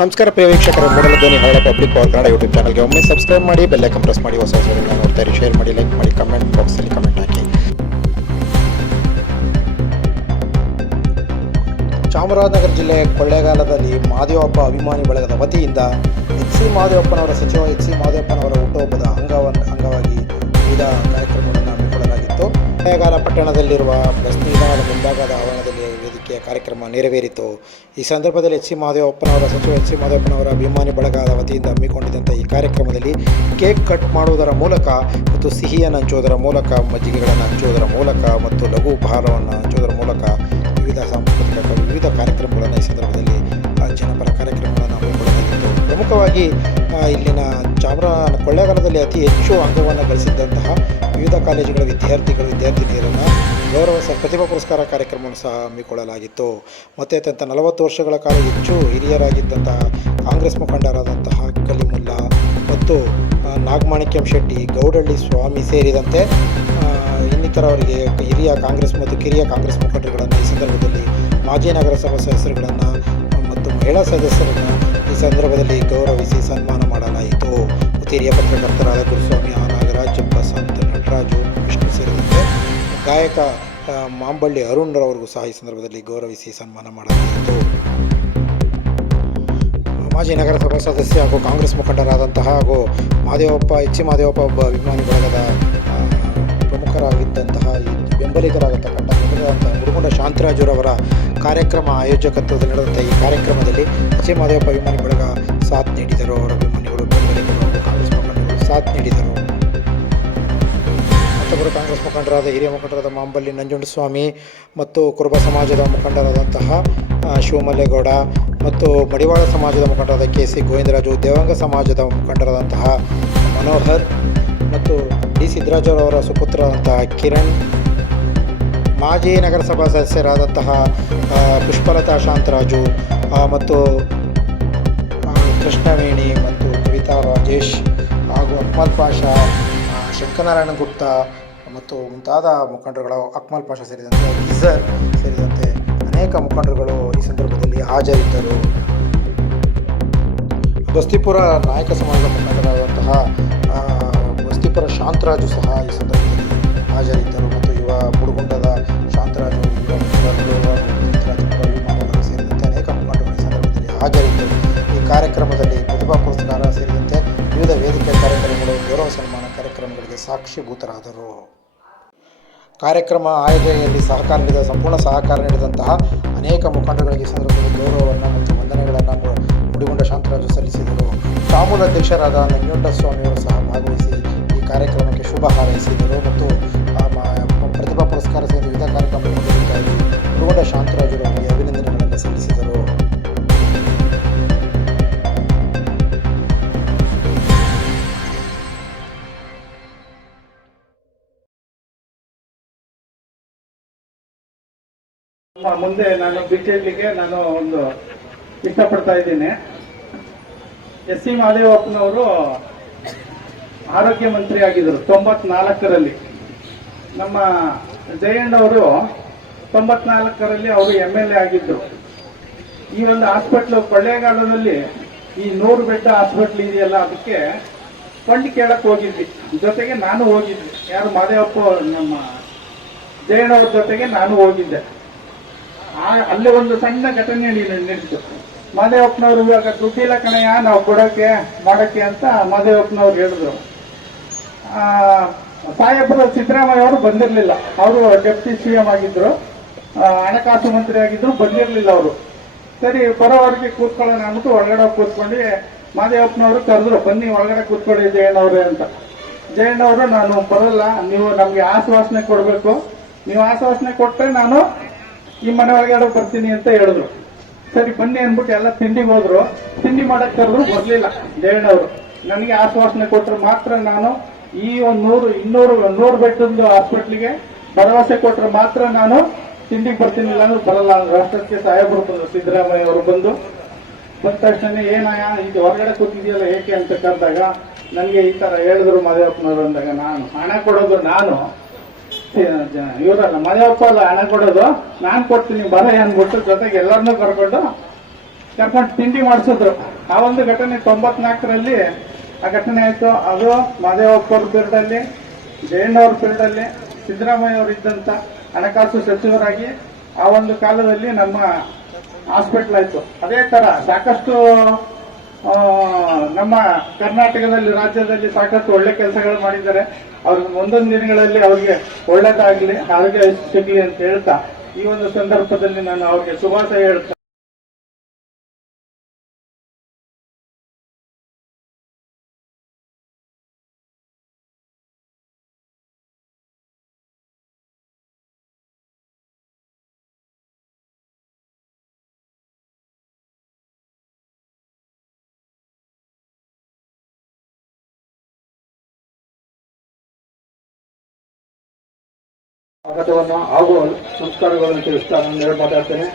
ನಮಸ್ಕಾರ ಪ್ರಿಯ ವೀಕ್ಷಕರೇ, ಮೂಡಲ ಧ್ವನಿ ಹರಳ ಪಬ್ಲಿಕ್ ಪವರ್ ಕನ್ನಡ ಯೂಟ್ಯೂಬ್ ಚಾನಲ್ಗೆ ಒಮ್ಮೆ ಸಬ್ಸ್ಕ್ರೈಬ್ ಮಾಡಿ, ಬೆಲ್ ಐಕಾನ್ ಪ್ರೆಸ್ ಮಾಡಿ, ಹೊಸ ವಿಡಿಯೋಗಳನ್ನ ನೋಡ್ತಾ ಇರಿ. ಶೇರ್ ಮಾಡಿ, ಲೈಕ್ ಮಾಡಿ, ಕಮೆಂಟ್ ಬಾಕ್ಸಲ್ಲಿ ಕಮೆಂಟ್ ಹಾಕಿ. ಚಾಮರಾಜನಗರ ಜಿಲ್ಲೆ ಕೊಳ್ಳೇಗಾಲದಲ್ಲಿ ಮಹದೇವಪ್ಪ ಅಭಿಮಾನಿ ಬಳಗದ ವತಿಯಿಂದ ಎಚ್.ಸಿ. ಮಹದೇವಪ್ಪನವರ ಸಚಿವ ಎಚ್.ಸಿ. ಮಹದೇವಪ್ಪನವರ ಹುಟ್ಟುಹಬ್ಬದ ಅಂಗವಾಗಿ ವಿವಿಧ ಕಾರ್ಯಕ್ರಮಗಳನ್ನು ಹಮ್ಮಿಕೊಳ್ಳಲಾಗಿತ್ತು. ಕೊಳ್ಳೇಗಾಲ ಪಟ್ಟಣದಲ್ಲಿರುವ ಬಸ್ ನಿಲ್ದಾಣದ ಮುಂಭಾಗದ ಆವರಣದಲ್ಲಿ ವೇದಿಕೆಯ ಕಾರ್ಯಕ್ರಮ ನೆರವೇರಿತು. ಈ ಸಂದರ್ಭದಲ್ಲಿ ಎಚ್.ಸಿ. ಮಹದೇವಪ್ಪನವರ ಸಚಿವ ಎಚ್.ಸಿ. ಮಹದೇವಪ್ಪನವರ ಅಭಿಮಾನಿ ಬಳಗದ ವತಿಯಿಂದ ಹಮ್ಮಿಕೊಂಡಿದ್ದಂಥ ಈ ಕಾರ್ಯಕ್ರಮದಲ್ಲಿ ಕೇಕ್ ಕಟ್ ಮಾಡುವುದರ ಮೂಲಕ ಮತ್ತು ಸಿಹಿಯನ್ನು ಹಂಚುವುದರ ಮೂಲಕ, ಮಜ್ಜಿಗೆಗಳನ್ನು ಹಂಚುವುದರ ಮೂಲಕ ಮತ್ತು ಲಘು ಉಪಹಾರವನ್ನು ಹಂಚುವುದರ ಮೂಲಕ ವಿವಿಧ ಸಾಂಸ್ಕೃತಿಕ ವಿವಿಧ ಕಾರ್ಯಕ್ರಮಗಳನ್ನು ಈ ಸಂದರ್ಭದಲ್ಲಿ ಜನಪರ ಕಾರ್ಯಕ್ರಮಗಳನ್ನು ಹಮ್ಮಿಕೊಳ್ಳಲಾಗಿತ್ತು. ಪ್ರಮುಖವಾಗಿ ಇಲ್ಲಿನ ಕೊಳ್ಳೇಗಾಲದಲ್ಲಿ ಅತಿ ಹೆಚ್ಚು ಅಂಗವನ್ನು ಗಳಿಸಿದ್ದಂತಹ ವಿವಿಧ ಕಾಲೇಜುಗಳ ವಿದ್ಯಾರ್ಥಿನಿಯರನ್ನು ಗೌರವ ಪ್ರತಿಭಾ ಪುರಸ್ಕಾರ ಕಾರ್ಯಕ್ರಮವನ್ನು ಸಹ ಹಮ್ಮಿಕೊಳ್ಳಲಾಗಿತ್ತು. ಮತ್ತು 40 ವರ್ಷಗಳ ಕಾಲ ಹೆಚ್ಚು ಹಿರಿಯರಾಗಿದ್ದಂತಹ ಕಾಂಗ್ರೆಸ್ ಮುಖಂಡರಾದಂತಹ ಕಲಿಮುಲ್ಲಾ ಮತ್ತು ನಾಗಮಾಣಿಕ್ಯಂ ಶೆಟ್ಟಿ, ಗೌಡಳ್ಳಿ ಸ್ವಾಮಿ ಸೇರಿದಂತೆ ಇನ್ನಿತರವರಿಗೆ ಹಿರಿಯ ಕಾಂಗ್ರೆಸ್ ಮತ್ತು ಕಿರಿಯ ಕಾಂಗ್ರೆಸ್ ಮುಖಂಡರುಗಳನ್ನು ಈ ಸಂದರ್ಭದಲ್ಲಿ ಮಾಜಿ ನಗರಸಭಾ ಸದಸ್ಯರುಗಳನ್ನು ಮತ್ತು ಮಹಿಳಾ ಸದಸ್ಯರನ್ನು ಈ ಸಂದರ್ಭದಲ್ಲಿ ಗೌರವಿಸಿ ಸನ್ಮಾನ ಮಾಡಲಾಯಿತು. ಹಿರಿಯ ಪತ್ರಕರ್ತರಾದ ಗುರುಸ್ವಾಮಿ, ನಾಗರಾಜ್, ಬಸಂತ್, ನಟರಾಜು, ವಿಷ್ಣು ಸೇರಿದಂತೆ ಗಾಯಕ ಮಾಂಬಳ್ಳಿ ಅರುಣ್ ರವರಿಗೂ ಸಹ ಈ ಸಂದರ್ಭದಲ್ಲಿ ಗೌರವಿಸಿ ಸನ್ಮಾನ ಮಾಡಲಾಯಿತು. ಮಾಜಿ ನಗರಸಭಾ ಸದಸ್ಯ ಹಾಗೂ ಕಾಂಗ್ರೆಸ್ ಮುಖಂಡರಾದಂತಹ ಹಾಗೂ ಎಚ್.ಸಿ. ಮಹದೇವಪ್ಪ ಒಬ್ಬ ಅಭಿಮಾನಿ ಬಳಗದ ಪ್ರಮುಖರಾಗಿದ್ದಂತಹ ಬೆಂಬಲಿಗರಾಗತಕ್ಕಂಥ ಮುರುಗುಂಡ ಶಾಂತರಾಜುರವರ ಕಾರ್ಯಕ್ರಮ ಆಯೋಜಕತ್ವದಲ್ಲಿ ನಡೆದಂಥ ಈ ಕಾರ್ಯಕ್ರಮದಲ್ಲಿ ಎಚ್.ಸಿ. ಮಹದೇವಪ್ಪ ಅಭಿಮಾನಿ ಬಳಗ ಸಾಥ್ ನೀಡಿದರು. ಅವರ ಅಭಿಮಾನಿಗಳು, ಬೆಂಬಲಿಗರು ಹಾಗೂ ಕಾಂಗ್ರೆಸ್ ಮುಖಂಡರು ಸಾಥ್ ನೀಡಿದರು. ಮತ್ತೊಬ್ಬರು ಕಾಂಗ್ರೆಸ್ ಮುಖಂಡರಾದ ಹಿರಿಯ ಮುಖಂಡರಾದ ಮಾಂಬಳ್ಳಿ ನಂಜುಂಡಸ್ವಾಮಿ ಮತ್ತು ಕುರುಬ ಸಮಾಜದ ಮುಖಂಡರಾದಂತಹ ಶಿವಮಲ್ಲೇಗೌಡ ಮತ್ತು ಮಡಿವಾಳ ಸಮಾಜದ ಮುಖಂಡರಾದ ಕೆ.ಸಿ. ಗೋವಿಂದರಾಜು, ದೇವಾಂಗ ಸಮಾಜದ ಮುಖಂಡರಾದಂತಹ ಮನೋಹರ್ ಮತ್ತು ಡಿ. ಸಿದ್ದರಾಜರವರ ಸುಪುತ್ರರಾದಂತಹ ಕಿರಣ್, ಮಾಜಿ ನಗರಸಭಾ ಸದಸ್ಯರಾದಂತಹ ಪುಷ್ಪಲತಾ ಶಾಂತರಾಜು ಮತ್ತು ಕೃಷ್ಣವೇಣಿ ಮತ್ತು ಕವಿತಾ ರಾಜೇಶ್ ಹಾಗೂ ಅಕ್ಮಲ್ ಪಾಷಾ, ಶಂಕರನಾರಾಯಣ ಗುಪ್ತಾ ಮತ್ತು ಮುಂತಾದ ಮುಖಂಡರುಗಳು, ಅಕ್ಮಲ್ ಪಾಷಾ ಸೇರಿದಂತೆ ಗಿಜರ್ ಸೇರಿದಂತೆ ಅನೇಕ ಮುಖಂಡರುಗಳು ಈ ಸಂದರ್ಭದಲ್ಲಿ ಹಾಜರಿದ್ದರು. ಬಸ್ತಿಪುರ ನಾಯಕ ಸಮಾಜದ ಮುಖಂಡರಾದಂತಹ ಬಸ್ತಿಪುರ ಶಾಂತರಾಜು ಸಹ ಈ ಸಂದರ್ಭದಲ್ಲಿ ಹಾಜರಿದ್ದರು ಮತ್ತು ಮುಡುಗುಂಡದ ಶಾಂತರಾಜು, ಅಭಿಮಾನಿಗಳು ಸೇರಿದಂತೆ ಅನೇಕ ಮುಖಂಡರು ಈ ಸಂದರ್ಭದಲ್ಲಿ ಹಾಜರಿದ್ದರು. ಈ ಕಾರ್ಯಕ್ರಮದಲ್ಲಿ ಪ್ರತಿಭಾ ಪುರಸ್ಕಾರ ಸೇರಿದಂತೆ ವಿವಿಧ ವೇದಿಕೆ ಕಾರ್ಯಕ್ರಮಗಳು, ಗೌರವ ಸನ್ಮಾನ ಕಾರ್ಯಕ್ರಮಗಳಿಗೆ ಸಾಕ್ಷಿಭೂತರಾದರು. ಕಾರ್ಯಕ್ರಮ ಆಯೋಜನೆಯಲ್ಲಿ ಸಂಪೂರ್ಣ ಸಹಕಾರ ನೀಡಿದಂತಹ ಅನೇಕ ಮುಖಂಡರುಗಳಿಗೆ ಈ ಸಂದರ್ಭದಲ್ಲಿ ಗೌರವವನ್ನು ಮತ್ತು ವಂದನೆಗಳನ್ನು ಮುಡಿಗುಂಡ ಶಾಂತರಾಜು ಸಲ್ಲಿಸಿದರು. ತಾಮೂಲ ಅಧ್ಯಕ್ಷರಾದ ನಂಜುಂಡಸ್ವಾಮಿಯವರು ಸಹ ಭಾಗವಹಿಸಿ ಈ ಕಾರ್ಯಕ್ರಮಕ್ಕೆ ಶುಭ ಹಾರೈಸಿದರು ಮತ್ತು ಪ್ರತಿಭಾ ಪುರಸ್ಕಾರ ಸೇರಿದ ವಿವಿಧ ಕಾರ್ಯಕ್ರಮಗಳಿಗಾಗಿ ಮುಡಿಗುಂಡ ಶಾಂತರಾಜುರವರಿಗೆ ಅಭಿನಂದನೆಗಳನ್ನು ಸಲ್ಲಿಸಿದರು. ಮುಂದೆ ನಾನು ಬಿಟ್ಟಲಿಕ್ಕೆ ಒಂದು ಇಷ್ಟಪಡ್ತಾ ಇದ್ದೀನಿ. ಎಚ್.ಸಿ. ಮಹದೇವಪ್ಪನವರು ಆರೋಗ್ಯ ಮಂತ್ರಿ ಆಗಿದ್ದರು 94ರಲ್ಲಿ. ನಮ್ಮ ಜಯಣ್ಣವರು 94ರಲ್ಲಿ ಅವರು MLA ಆಗಿದ್ದರು. ಈ ಒಂದು ಹಾಸ್ಪಿಟ್ಲು ಕೊಳ್ಳೇಗಾಲದಲ್ಲಿ ಈ 100 ಬೆಡ್ ಹಾಸ್ಪಿಟ್ಲ್ ಇದೆಯಲ್ಲ, ಅದಕ್ಕೆ ಫಂಡ್ ಕೇಳಕ್ ಹೋಗಿದ್ವಿ. ಜೊತೆಗೆ ನಾನು ಹೋಗಿದ್ದೆ. ಯಾರು ಮಹದೇವಪ್ಪ, ನಮ್ಮ ಜಯಣ್ಣವ್ರ ಜೊತೆಗೆ ನಾನು ಹೋಗಿದ್ದೆ. ಅಲ್ಲಿ ಒಂದು ಸಣ್ಣ ಘಟನೆ ನಡೀತು. ಮಹದೇವಪ್ಪನವ್ರು ಇವಾಗ ದುಡ್ಡಿಲ್ಲ ಕಣಯ್ಯ ನಾವು ಮಾಡಕ್ಕೆ ಅಂತ ಮಹದೇವಪ್ಪನವ್ರು ಹೇಳಿದ್ರು. ಸಾಹೇಬರು ಸಿದ್ದರಾಮಯ್ಯ ಅವರು ಬಂದಿರಲಿಲ್ಲ. ಅವರು ಡೆಪ್ಟಿ CM ಆಗಿದ್ರು, ಹಣಕಾಸು ಮಂತ್ರಿ ಆಗಿದ್ರು, ಬಂದಿರಲಿಲ್ಲ ಅವರು. ಸರಿ, ಬರೋವರೆಗೆ ಕೂತ್ಕೊಳ್ಳೋಣ ಅಂದ್ಬಿಟ್ಟು ಒಳಗಡೆ ಕೂತ್ಕೊಂಡು ಮಹದೇವಪ್ಪನವರು ಕರೆದ್ರು, ಬನ್ನಿ ಒಳಗಡೆ ಕೂತ್ಕೊಳ್ಳಿ ಜಯಣ್ಣವ್ರೆ ಅಂತ. ಜಯಣ್ಣವರು, ನಾನು ಬರಲ್ಲ, ನೀವು ನಮ್ಗೆ ಆಶ್ವಾಸನೆ ಕೊಡಬೇಕು, ನೀವು ಆಶ್ವಾಸನೆ ಕೊಟ್ಟರೆ ನಾನು ಈ ಮನೆ ಒಳಗಡೆ ಬರ್ತೀನಿ ಅಂತ ಹೇಳಿದ್ರು. ಸರಿ ಬನ್ನಿ ಅಂದ್ಬಿಟ್ಟು ಎಲ್ಲ ತಿಂಡಿಗೆ ಹೋದ್ರು. ತಿಂಡಿ ಮಾಡಕ್ ಕರೆದ್ರು, ಬರ್ಲಿಲ್ಲ ಜಯಣ್ಣವರು. ನನಗೆ ಆಶ್ವಾಸನೆ ಕೊಟ್ಟರೆ ಮಾತ್ರ ನಾನು ಈ ಒಂದು 100 ಬೆಡ್ ಹಾಸ್ಪಿಟ್ಲಿಗೆ ಭರವಸೆ ಕೊಟ್ಟರೆ ಮಾತ್ರ ನಾನು ತಿಂಡಿಗೆ ಬರ್ತೀನಿ, ಇಲ್ಲ ಅಂದ್ರೆ ಬರಲ್ಲ ಅಂದ್ರೆ ಅಷ್ಟಕ್ಕೆ ಸಾಹೇಬರು ಬಂದ್ರು, ಸಿದ್ದರಾಮಯ್ಯ ಅವರು ಬಂದ ತಕ್ಷಣ ಏನಯ್ಯ ಇದು ಹೊರಗಡೆ ಕೂತಿದೆಯಲ್ಲ ಏಕೆ ಅಂತ ಕರೆದಾಗ ನನಗೆ ಈ ತರ ಹೇಳಿದ್ರು ಮಹದೇವಪ್ಪನವರು ಅಂದಾಗ, ನಾನು ಹಣ ಕೊಡೋದು ನಾನು ಇವರಲ್ಲ ಮಹದೇವಪ್ಪ ಅಲ್ಲ ಹಣ ಕೊಡೋದು, ನಾನು ಕೊಡ್ತೀನಿ ಬರ ಅಂದ್ಬಿಟ್ಟು ಜೊತೆಗೆ ಎಲ್ಲರನ್ನೂ ಕರ್ಕೊಂಡು ಕರ್ಕೊಂಡು ತಿಂಡಿ ಮಾಡಿಸಿದ್ರು. ಆ ಒಂದು ಘಟನೆ 94ರಲ್ಲಿ ಆ ಘಟನೆ ಆಯ್ತು. ಅದು ಮಾದೇವಪ್ಪ ಅವ್ರ ಪೀರಿಯಡ್ ಅಲ್ಲಿ, ಜಯಣ್ಣವ್ರ ಪೀರಿಯಡ್ ಅಲ್ಲಿ ಸಿದ್ದರಾಮಯ್ಯ ಅವರು ಇದ್ದಂತ ಹಣಕಾಸು ಸಚಿವರಾಗಿ ಆ ಒಂದು ಕಾಲದಲ್ಲಿ ನಮ್ಮ ಹಾಸ್ಪಿಟಲ್ ಆಯ್ತು. ಅದೇ ತರ ಸಾಕಷ್ಟು ನಮ್ಮ ಕರ್ನಾಟಕದಲ್ಲಿ, ರಾಜ್ಯದಲ್ಲಿ ಸಾಕಷ್ಟು ಒಳ್ಳೆ ಕೆಲಸಗಳು ಮಾಡಿದ್ದಾರೆ. ಅವ್ರಿಗೆ ಮುಂದೊಂದು ದಿನಗಳಲ್ಲಿ ಅವ್ರಿಗೆ ಒಳ್ಳೇದಾಗ್ಲಿ, ಆರೋಗ್ಯ ಸಿಗ್ಲಿ ಅಂತ ಹೇಳ್ತಾ ಈ ಒಂದು ಸಂದರ್ಭದಲ್ಲಿ ನಾನು ಅವ್ರಿಗೆ ಶುಭಾಶಯ ಹೇಳ್ತಾ ಸ್ವಾಗತವನ್ನು ಹಾಗೂ ಸಂಸ್ಕಾರಗಳನ್ನು ತಿಳಿಸ್ತಾ ನಾನು ಮಾತಾಡ್ತೇನೆ.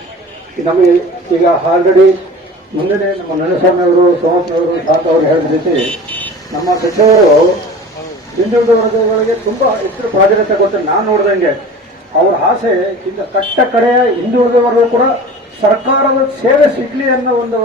ನಮಗೆ ಈಗ ಆಲ್ರೆಡಿ ಮುಂದೆ ನಮ್ಮ ನರಸ್ವಾಮಿಯವರು, ಸೋಮಪ್ಪನವರು, ಶಾಂತ ಅವರು ಹೇಳಿದ ರೀತಿ ನಮ್ಮ ಸಚಿವರು ಹಿಂದುಳಿದ ವರ್ಗಗಳಿಗೆ ತುಂಬಾ ಹೆಚ್ಚು ಪ್ರಾಧಾನ್ಯತೆ ಕೊಟ್ಟು ನಾನು ನೋಡಿದಂಗೆ ಅವರ ಆಸೆ ಇಂದ ಕಟ್ಟ ಕಡೆಯ ಹಿಂದುಳಿದ ವರ್ಗ ಕೂಡ ಸರ್ಕಾರದ ಸೇವೆ ಸಿಗ್ಲಿ ಅನ್ನೋ ಒಂದು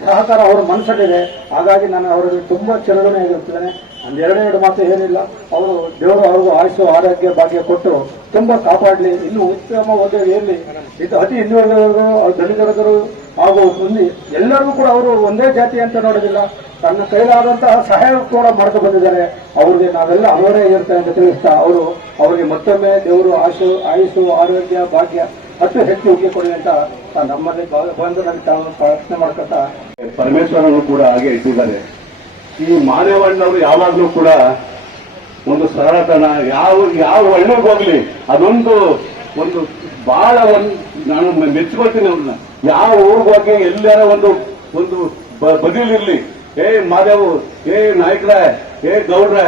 ಸಹಕಾರ ಅವರ ಮನಸ್ಸಲ್ಲಿದೆ. ಹಾಗಾಗಿ ನಾನು ಅವರಿಗೆ ತುಂಬಾ ಚಿರಋಣಿಯಾಗಿರ್ತೇನೆ. ಒಂದೆರಡು ಮಾತು ಏನಿಲ್ಲ. ಅವರು ದೇವರು ಅವ್ರಿಗೂ ಆಯುಷು, ಆರೋಗ್ಯ, ಭಾಗ್ಯ ಕೊಟ್ಟು ತುಂಬಾ ಕಾಪಾಡಲಿ. ಇನ್ನು ಉತ್ತಮ ಉದ್ಯೋಗ ಇರಲಿ. ಇದು ಅತಿ ಹಿಂದುಳಿದವರು, ದಲಿತರು ಹಾಗೂ ಮಂದಿ ಎಲ್ಲರಿಗೂ ಕೂಡ ಅವರು ಒಂದೇ ಜಾತಿ ಅಂತ ನೋಡೋದಿಲ್ಲ. ತನ್ನ ಕೈಲಾದಂತಹ ಸಹಾಯ ಕೂಡ ಮಾಡ್ಕೊಂಡು ಬಂದಿದ್ದಾರೆ. ಅವ್ರಿಗೆ ನಾವೆಲ್ಲ ಅವರೇ ಇರ್ತೇವೆ ಅಂತ ತಿಳಿಸ್ತಾ ಅವರಿಗೆ ಮತ್ತೊಮ್ಮೆ ದೇವರು ಆಯುಷು, ಆರೋಗ್ಯ, ಭಾಗ್ಯ ಅಷ್ಟು ಹೆಚ್ಚು ಉಗಿ ಕೊಡಿ ಅಂತ ನಮ್ಮಲ್ಲಿ ಬಂದು ನನಗೆ ತಾವು ಪ್ರಾರ್ಥನೆ ಮಾಡ್ಕೊತಾ ಪರಮೇಶ್ವರನು ಕೂಡ ಹಾಗೆ ಇಟ್ಟಿದ್ದಾರೆ. ಈ ಮಾದೇವಣ್ಣವರು ಯಾವಾಗಲೂ ಕೂಡ ಒಂದು ಸರಳತನ, ಯಾವ ಹಳ್ಳಿಗೆ ಹೋಗ್ಲಿ ಅದೊಂದು ಬಹಳ ನಾನು ಮೆಚ್ಕೊಳ್ತೀನಿ ಅವ್ರನ್ನ. ಯಾವ ಊರಿಗೆ ಹೋಗಿ ಎಲ್ಲಾರ ಒಂದು ಬದಿಲಿರ್ಲಿ, ಮಾದೇವ್, ನಾಯಕರ, ಗೌಡ್ರ,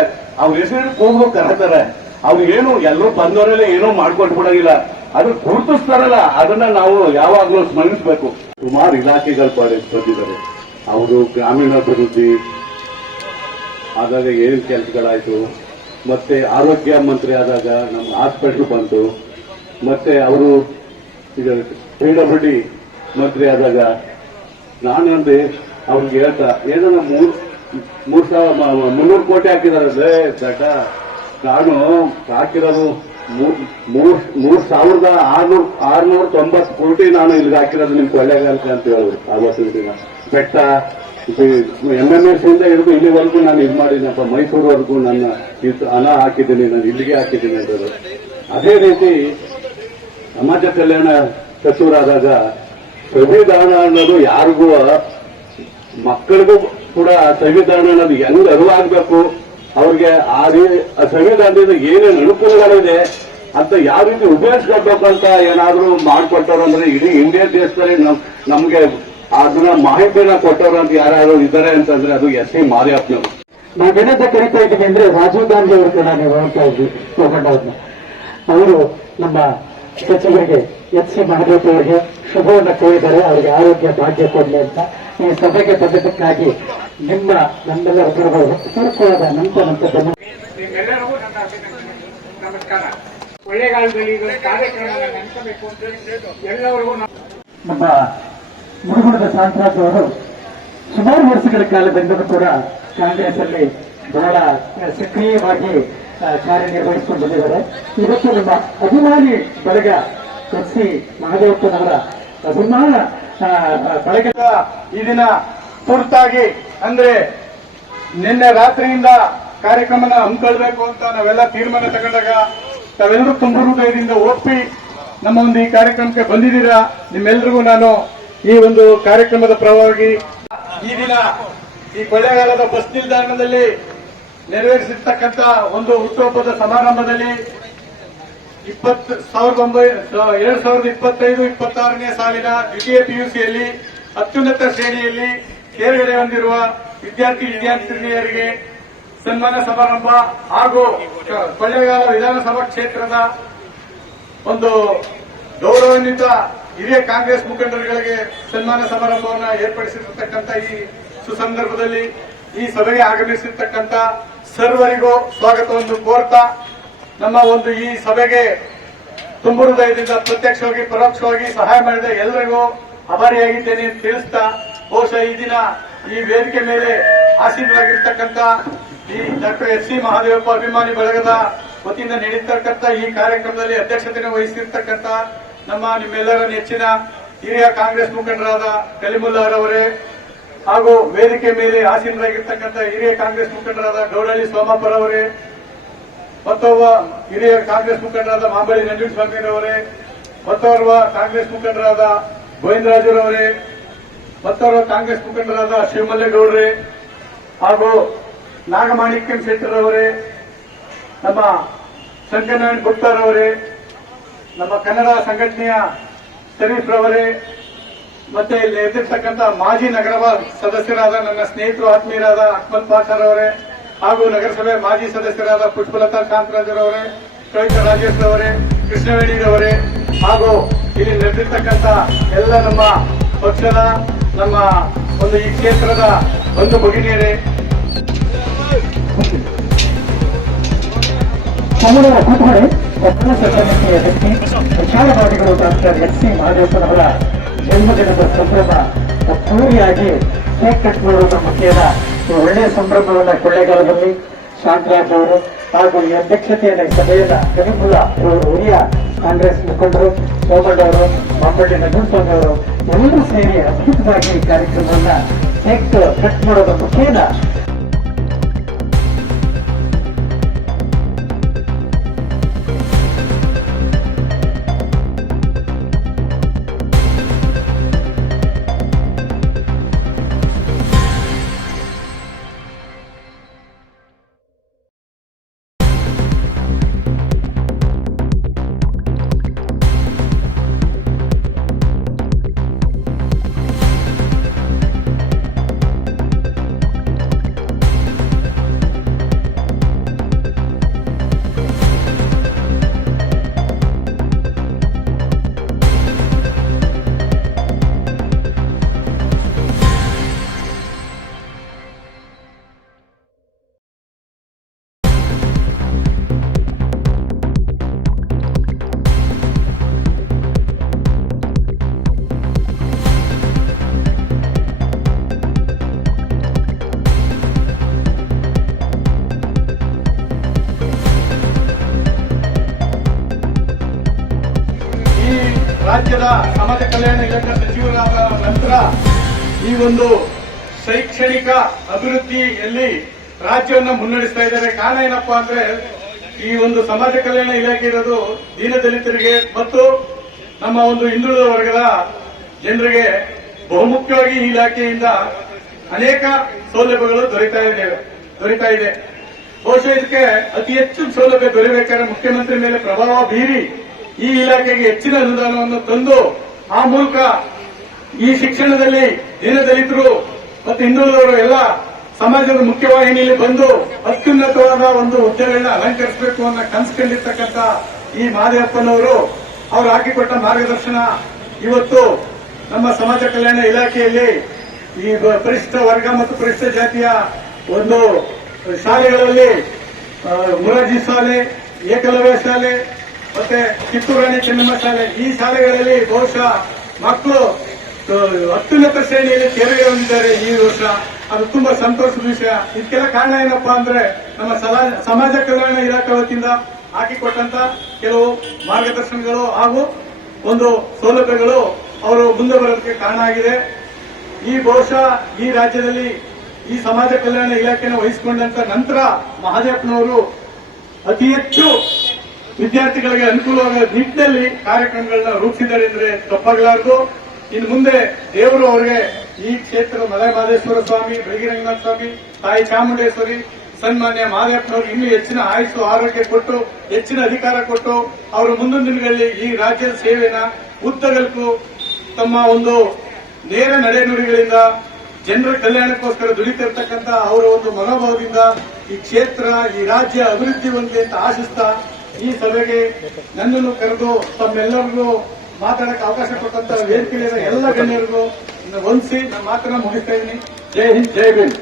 ಅವ್ರ ಹೆಸರು ಕೂಗು ಕರೀತಾರೆ. ಅವ್ರಿಗೇನು ಎಲ್ಲರೂ ಬಂದವರೆಲ್ಲ ಏನೋ ಮಾಡ್ಕೊಟ್ಟು ಬಿಡೋಗಿಲ್ಲ. ಅದು ಗುರುತಿಸ್ತಾರಲ್ಲ, ಅದನ್ನ ನಾವು ಯಾವಾಗಲೂ ಸ್ಮರಿಸಬೇಕು. ಸುಮಾರು ಇಲಾಖೆಗಳು ಬಂದಿದ್ದಾರೆ. ಅವರು ಗ್ರಾಮೀಣಾಭಿವೃದ್ಧಿ ಆದಾಗ ಏನೇನು ಕೆಲಸಗಳಾಯ್ತು, ಮತ್ತೆ ಆರೋಗ್ಯ ಮಂತ್ರಿ ಆದಾಗ ನಮ್ಮ ಹಾಸ್ಪಿಟಲ್ ಬಂತು, ಮತ್ತೆ ಅವರು ಈಗ PWD ಮಂತ್ರಿ ಆದಾಗ ನಾನಂದ್ರೆ ಅವ್ರಿಗೆ ಹೇಳ್ತಾ ಏನೋ 300 ಕೋಟಿ ಹಾಕಿದಾರೆ ದಡ್ಡ. ನಾನು ಹಾಕಿರೋದು 3,690 ಕೋಟಿ ನಾನು ಇಲ್ಲಿಗೆ ಹಾಕಿರೋದು ನಿಮ್ಗೆ ಕೊಳ್ಳೇಗಾಲಕ್ಕೆ ಅಂತ ಹೇಳಿದ್ರು. ಆವತ್ತಿನ ದಿನ ಬೆಟ್ಟ MMS ಇಂದ ಹಿಡಿದು ಇಲ್ಲಿವರೆಗೂ ನಾನು ಇದು ಮಾಡಿದ್ದೀನಪ್ಪ, ಮೈಸೂರುವರೆಗೂ ನನ್ನ ಹಣ ಹಾಕಿದ್ದೀನಿ, ನಾನು ಇಲ್ಲಿಗೆ ಹಾಕಿದ್ದೀನಿ ಅಂತದ್ದು. ಅದೇ ರೀತಿ ಸಮಾಜ ಕಲ್ಯಾಣ ಸಚಿವರಾದಾಗ ಸಂವಿಧಾನ ಅನ್ನೋದು ಯಾರಿಗೂ, ಮಕ್ಕಳಿಗೂ ಕೂಡ ಸಂವಿಧಾನ ಅನ್ನೋದು ಹೆಂಗ್ ಅರಿವಾಗಬೇಕು, ಅವ್ರಿಗೆ ಆ ಸಂವಿಧಾನದಿಂದ ಏನೇನು ಅನುಕೂಲಗಳಿದೆ ಅಂತ ಯಾವ ರೀತಿ ಉಪಯೋಗಿಸ್ಕೊಳ್ಬೇಕು ಅಂತ ಏನಾದ್ರೂ ಮಾಡಿಕೊಟ್ಟವ್ರು ಅಂದ್ರೆ ಇಡೀ ಇಂಡಿಯಾ ದೇಶದಲ್ಲಿ ನಮ್ಗೆ ಅದನ್ನ ಮಾಹಿತಿನ ಕೊಟ್ಟವ್ರು ಅಂತ ಯಾರು ಇದ್ದಾರೆ ಅಂತಂದ್ರೆ ಅದು SC ಮಾದೇವಪ್ಪನವರು. ನಾವೇನಂತ ಕರಿತಾ ಇದ್ದೀವಿ ಅಂದ್ರೆ ರಾಜೀವ್ ಗಾಂಧಿ ಅವರು ಕೂಡ ನೀವು ಹೇಳ್ತಾ ಇದ್ವಿ ಹೋಗೊಂಡವ್ರನ್ನ. ಅವರು ನಮ್ಮ ಸಚಿವರಿಗೆ SC ಮಾದೇವಪ್ಪ ಅವರಿಗೆ ಶುಭವನ್ನು ಕೋರಿದ್ದಾರೆ. ಅವರಿಗೆ ಆರೋಗ್ಯ, ಭಾಗ್ಯ ಕೊಡಲಿ ಅಂತ. ಈ ಸಭೆಗೆ ಬಂದದಕ್ಕಾಗಿ ನಮ್ಮೆಲ್ಲರ ಪೂರ್ವಕವಾದ ನಂತರ ನಿಮ್ಮೆಲ್ಲರಿಗೂ ನನ್ನ ಅಭಿನಂದನೆ, ನಮಸ್ಕಾರ. ಕೊಳ್ಳೇಗಾಲದಲ್ಲಿ ಇದೊಂದು ಕಾರ್ಯಕ್ರಮ ನೆನೆಸಬೇಕು ಅಂತ ಎಲ್ಲರಿಗೂ ನಮ್ಮ ಮುರುಗುಣದ ಶಾಂತರಾಜ್ ಅವರು ಸುಮಾರು ವರ್ಷಗಳ ಕಾಲದಿಂದಲೂ ಕೂಡ ಕಾಂಗ್ರೆಸ್ ಅಲ್ಲಿ ಬಹಳ ಸಕ್ರಿಯವಾಗಿ ಕಾರ್ಯನಿರ್ವಹಿಸಿಕೊಂಡು ಬಂದಿದ್ದಾರೆ. ಇವತ್ತು ನಮ್ಮ ಅಭಿಮಾನಿ ಬಳಗ SC ಮಹದೇವಪ್ಪನವರ ಅಭಿಮಾನ ಬಳಗದ ಈ ದಿನ ತುರ್ತಾಗಿ ಅಂದ್ರೆ ನಿನ್ನೆ ರಾತ್ರಿಯಿಂದ ಕಾರ್ಯಕ್ರಮನ ಹಮ್ಮಿಕೊಳ್ಬೇಕು ಅಂತ ನಾವೆಲ್ಲ ತೀರ್ಮಾನ ತಗೊಂಡಾಗ ತಾವೆಲ್ಲರೂ ತುಂಬ ಹೃದಯದಿಂದ ಒಪ್ಪಿ ನಮ್ಮ ಒಂದು ಈ ಕಾರ್ಯಕ್ರಮಕ್ಕೆ ಬಂದಿದ್ದೀರಾ. ನಿಮ್ಮೆಲ್ಲರಿಗೂ ನಾನು ಈ ಒಂದು ಕಾರ್ಯಕ್ರಮದ ಪರವಾಗಿ ಈ ದಿನ ಈ ಕೊಳ್ಳೇಗಾಲದ ಬಸ್ ನಿಲ್ದಾಣದಲ್ಲಿ ನೆರವೇರಿಸಿರ್ತಕ್ಕಂಥ ಒಂದು ಹುಟ್ಟುಹಬ್ಬದ ಸಮಾರಂಭದಲ್ಲಿ 2025-26ನೇ ಸಾಲಿನ ದ್ವಿತೀಯ PUCಯಲ್ಲಿ ಅತ್ಯುನ್ನತ ಶ್ರೇಣಿಯಲ್ಲಿ ತೇರ್ಗಡೆ ಹೊಂದಿರುವ ವಿದ್ಯಾರ್ಥಿನಿಯರಿಗೆ ಸನ್ಮಾನ ಸಮಾರಂಭ ಹಾಗೂ ಕೊಳ್ಳೇಗಾಲ ವಿಧಾನಸಭಾ ಕ್ಷೇತ್ರದ ಒಂದು ಗೌರವಾನ್ವಿತ ಹಿರಿಯ ಕಾಂಗ್ರೆಸ್ ಮುಖಂಡರುಗಳಿಗೆ ಸನ್ಮಾನ ಸಮಾರಂಭವನ್ನು ಏರ್ಪಡಿಸಿರ್ತಕ್ಕಂಥ ಈ ಸುಸಂದರ್ಭದಲ್ಲಿ ಈ ಸಭೆಗೆ ಆಗಮಿಸಿರ್ತಕ್ಕಂಥ ಸರ್ವರಿಗೂ ಸ್ವಾಗತವನ್ನು ಕೋರ್ತಾ ನಮ್ಮ ಒಂದು ಈ ಸಭೆಗೆ ತುಂಬು ಹೃದಯದಿಂದ ಪ್ರತ್ಯಕ್ಷವಾಗಿ ಪರೋಕ್ಷವಾಗಿ ಸಹಾಯ ಮಾಡಿದ ಎಲ್ಲರಿಗೂ ಆಭಾರಿಯಾಗಿದ್ದೇನೆ ಅಂತ ತಿಳಿಸ್ತಾ, ಬಹುಶಃ ಈ ದಿನ ಈ ವೇದಿಕೆ ಮೇಲೆ ಆಸೀನರಾಗಿರ್ತಕ್ಕಂಥ ಈ ಡಾಕ್ಟರ್ ಎಸ್ ಸಿ ಮಹಾದೇವಪ್ಪ ಅಭಿಮಾನಿ ಬಳಗದ ವತಿಯಿಂದ ನಡೀತಕ್ಕಂಥ ಈ ಕಾರ್ಯಕ್ರಮದಲ್ಲಿ ಅಧ್ಯಕ್ಷತೆಯನ್ನು ವಹಿಸಿರ್ತಕ್ಕಂಥ ನಿಮ್ಮೆಲ್ಲರ ನೆಚ್ಚಿನ ಹಿರಿಯ ಕಾಂಗ್ರೆಸ್ ಮುಖಂಡರಾದ ಕಲಿಮುಲ್ಲಾರವರೇ ಹಾಗೂ ವೇದಿಕೆ ಮೇಲೆ ಆಸೀನರಾಗಿರ್ತಕ್ಕಂಥ ಹಿರಿಯ ಕಾಂಗ್ರೆಸ್ ಮುಖಂಡರಾದ ಗೌಡಳ್ಳಿ ಸೋಮಪ್ಪರವರೇ, ಮತ್ತೊಬ್ಬ ಹಿರಿಯ ಕಾಂಗ್ರೆಸ್ ಮುಖಂಡರಾದ ಮಾಂಬಳಿ ನಂಜುಂಡಸ್ವಾಮಿರವರೇ, ಮತ್ತೋರ್ವ ಕಾಂಗ್ರೆಸ್ ಮುಖಂಡರಾದ ಗೋವಿಂದರಾಜರವರೇ, ಮತ್ತೋರ್ವ ಕಾಂಗ್ರೆಸ್ ಮುಖಂಡರಾದ ಶಿವಮಲ್ಲೇಗೌಡರೇ ಹಾಗೂ ನಾಗಮಾಣಿಕ್ಯಂ ಶೆಟ್ಟರವರೇ, ನಮ್ಮ ಶಂಕರನಾರಾಯಣ ಗುಪ್ತಾರವರೇ, ನಮ್ಮ ಕನ್ನಡ ಸಂಘಟನೆಯ ಶರೀಫ್ ರವರೇ, ಮತ್ತೆ ಇಲ್ಲಿ ಎದ್ದಿರ್ತಕ್ಕಂಥ ಮಾಜಿ ನಗರಸಭಾ ಸದಸ್ಯರಾದ ನನ್ನ ಸ್ನೇಹಿತರು ಆತ್ಮೀಯರಾದ ಅಕ್ಮಲ್ ಪಾಷಾರವರೇ ಹಾಗೂ ನಗರಸಭೆ ಮಾಜಿ ಸದಸ್ಯರಾದ ಪುಷ್ಪಲತಾ ಶಾಂತರಾಜರವರೇ, ಕವಿತಾ ರಾಜೇಶ್ ರವರೇ, ಕೃಷ್ಣವೇಣಿರವರೇ ಹಾಗೂ ಇಲ್ಲಿ ನೆರೆದಿರ್ತಕ್ಕಂಥ ಎಲ್ಲ ನಮ್ಮ ಪಕ್ಷದ ನಮ್ಮ ಒಂದು ಈ ಕ್ಷೇತ್ರದ ಬಂಧು ಭಗಿನಿಯರೇ, ಕನ್ನಡದ ಕೂತ್ಗಡೆ ಒಕ್ಕಲ ಸಮಿತಿಯ ವ್ಯಕ್ತಿ ವಿಚಾರವಾದಿಗಳು ಡಾಕ್ಟರ್ ಎಸ್ ಸಿ ಮಹಾದೇವಪ್ಪನವರ ಜನ್ಮದಿನದ ಸಂಭ್ರಮ ಅದ್ದೂರಿಯಾಗಿ ಕೇಕ್ ಕಟ್ ಮಾಡುವುದರ ಮುಖೇನ ಈ ಒಳ್ಳೆಯ ಸಂಭ್ರಮವನ್ನು ಕೊಳ್ಳೇಗಾಲದಲ್ಲಿ ಶಾಂತರಾಜ್ ಅವರು ಹಾಗೂ ಈ ಅಧ್ಯಕ್ಷತೆಯನ್ನು ಈ ಸಭೆಯನ್ನ ಕಲಿಮುಲ್ಲಾ ಅವರು ಹಿರಿಯ ಕಾಂಗ್ರೆಸ್ ಮುಖಂಡರು, ಸೋಮಣ್ಣ ಅವರು, ಮಾಂಬಳ್ಳಿ ನಂಜುಂಡಸ್ವಾಮಿ ಅವರು ಎಲ್ಲರೂ ಸೇರಿ ಅದ್ಭುತವಾಗಿ ಈ ಕಾರ್ಯಕ್ರಮವನ್ನ ಕೇಕ್ ಕಟ್ ಮಾಡೋದ್ರ ಮುಖೇನ ರಾಜ್ಯದ ಸಮಾಜ ಕಲ್ಯಾಣ ಇಲಾಖೆ ಸಚಿವರಾದ ನಂತರ ಈ ಒಂದು ಶೈಕ್ಷಣಿಕ ಅಭಿವೃದ್ಧಿಯಲ್ಲಿ ರಾಜ್ಯವನ್ನು ಮುನ್ನಡೆಸ್ತಾ ಇದ್ದಾರೆ. ಕಾರಣ ಏನಪ್ಪಾ ಅಂದ್ರೆ ಈ ಒಂದು ಸಮಾಜ ಕಲ್ಯಾಣ ಇಲಾಖೆ ಇರೋದು ದೀನದಲಿತರಿಗೆ ಮತ್ತು ನಮ್ಮ ಒಂದು ಹಿಂದುಳಿದ ವರ್ಗದ ಜನರಿಗೆ ಬಹುಮುಖ್ಯವಾಗಿ ಈ ಇಲಾಖೆಯಿಂದ ಅನೇಕ ಸೌಲಭ್ಯಗಳು ದೊರೀತಾ ಇದೆ. ಬಹುಶಃ ಇದಕ್ಕೆ ಅತಿ ಹೆಚ್ಚು ಸೌಲಭ್ಯ ದೊರೆಯಬೇಕಾದ್ರೆ ಮುಖ್ಯಮಂತ್ರಿ ಮೇಲೆ ಪ್ರಭಾವ ಬೀರಿ ಈ ಇಲಾಖೆಗೆ ಹೆಚ್ಚಿನ ಅನುದಾನವನ್ನು ತಂದು ಆ ಮೂಲಕ ಈ ಶಿಕ್ಷಣದಲ್ಲಿ ದೀನದಲಿತರು ಮತ್ತು ಹಿಂದುಳಿದವರು ಎಲ್ಲ ಸಮಾಜದ ಮುಖ್ಯವಾಹಿನಿಯಲ್ಲಿ ಬಂದು ಅತ್ಯುನ್ನತವಾದ ಒಂದು ಹುದ್ದೆಗಳನ್ನ ಅಲಂಕರಿಸಬೇಕು ಅನ್ನೋ ಕನಸ್ಕೊಂಡಿರ್ತಕ್ಕಂಥ ಈ ಮಹಾದೇವಪ್ಪನವರು ಅವರು ಹಾಕಿಕೊಟ್ಟ ಮಾರ್ಗದರ್ಶನ ಇವತ್ತು ನಮ್ಮ ಸಮಾಜ ಕಲ್ಯಾಣ ಇಲಾಖೆಯಲ್ಲಿ ಈ ಪರಿಶಿಷ್ಟ ವರ್ಗ ಮತ್ತು ಪರಿಶಿಷ್ಟ ಜಾತಿಯ ಒಂದು ಶಾಲೆಗಳಲ್ಲಿ ಮುರಾರ್ಜಿ ಶಾಲೆ, ಏಕಲವ್ಯ ಶಾಲೆ ಮತ್ತೆ ಕಿತ್ತೂರು ರಾಣಿ ಚೆನ್ನಮ್ಮ ಶಾಲೆ, ಈ ಶಾಲೆಗಳಲ್ಲಿ ಬಹುಶಃ ಮಕ್ಕಳು ಅತ್ಯುನ್ನತ ಶ್ರೇಣಿಯಲ್ಲಿ ತೇರಿಗೆ ಹೊಂದಿದ್ದಾರೆ ಈ ವರ್ಷ. ಅದು ತುಂಬಾ ಸಂತೋಷದ ವಿಷಯ. ಇದಕ್ಕೆಲ್ಲ ಕಾರಣ ಏನಪ್ಪಾ ಅಂದ್ರೆ ನಮ್ಮ ಸಮಾಜ ಕಲ್ಯಾಣ ಇಲಾಖೆ ವತಿಯಿಂದ ಹಾಕಿಕೊಟ್ಟಂತ ಕೆಲವು ಮಾರ್ಗದರ್ಶನಗಳು ಹಾಗೂ ಒಂದು ಸೌಲಭ್ಯಗಳು ಅವರು ಮುಂದೆ ಬರೋದಕ್ಕೆ ಕಾರಣ ಆಗಿದೆ. ಈ ಬಹುಶಃ ಈ ರಾಜ್ಯದಲ್ಲಿ ಈ ಸಮಾಜ ಕಲ್ಯಾಣ ಇಲಾಖೆಯನ್ನು ವಹಿಸಿಕೊಂಡಂತ ನಂತರ ಮಹಾದೇವಪ್ಪನವರು ಅತಿ ಹೆಚ್ಚು ವಿದ್ಯಾರ್ಥಿಗಳಿಗೆ ಅನುಕೂಲವಾದ ನಿಟ್ಟಿನಲ್ಲಿ ಕಾರ್ಯಕ್ರಮಗಳನ್ನ ರೂಪಿಸಿದ್ದಾರೆ ಅಂದ್ರೆ ತಪ್ಪಾಗಲಾರದು. ಇನ್ನು ಮುಂದೆ ದೇವರು ಅವರಿಗೆ ಈ ಕ್ಷೇತ್ರ ಮಲೆ ಮಹದೇಶ್ವರ ಸ್ವಾಮಿ, ಬೆಳಗಿರಂಗನಾಥ ಸ್ವಾಮಿ, ತಾಯಿ ಚಾಮುಂಡೇಶ್ವರಿ, ಸನ್ಮಾನ್ಯ ಮಹಾದೇವಪ್ಪನವರು ಇನ್ನೂ ಹೆಚ್ಚಿನ ಆಯುಸ್ಸು ಆರೋಗ್ಯ ಕೊಟ್ಟು ಹೆಚ್ಚಿನ ಅಧಿಕಾರ ಕೊಟ್ಟು ಅವರು ಮುಂದಿನ ದಿನಗಳಲ್ಲಿ ಈ ರಾಜ್ಯದ ಸೇವೆನ ಉದ್ದಗಲಕ್ಕೂ ತಮ್ಮ ಒಂದು ನೇರ ನಡೆನುಡಿಗಳಿಂದ ಜನರ ಕಲ್ಯಾಣಕ್ಕೋಸ್ಕರ ದುಡಿತಿರ್ತಕ್ಕಂಥ ಅವರ ಒಂದು ಮನೋಭಾವದಿಂದ ಈ ಕ್ಷೇತ್ರ, ಈ ರಾಜ್ಯ ಅಭಿವೃದ್ಧಿ ಹೊಂದಲಿ ಅಂತ ಆಶಿಸ್ತಾ ಈ ಸಭೆಗೆ ನನ್ನನ್ನು ಕರೆದು ತಮ್ಮೆಲ್ಲರಿಗೂ ಮಾತಾಡಕ್ಕೆ ಅವಕಾಶ ಕೊಟ್ಟಂತ ವೇದಿಕೆಯ ಎಲ್ಲ ಗಣ್ಯರಿಗೂ ವಂದಿಸಿ ನನ್ನ ಮಾತನ್ನ ಮುಗಿಸ್ತಾ ಇದ್ದೀನಿ. ಜೈ ಹಿಂದ್, ಜೈ ಭೀಮ್.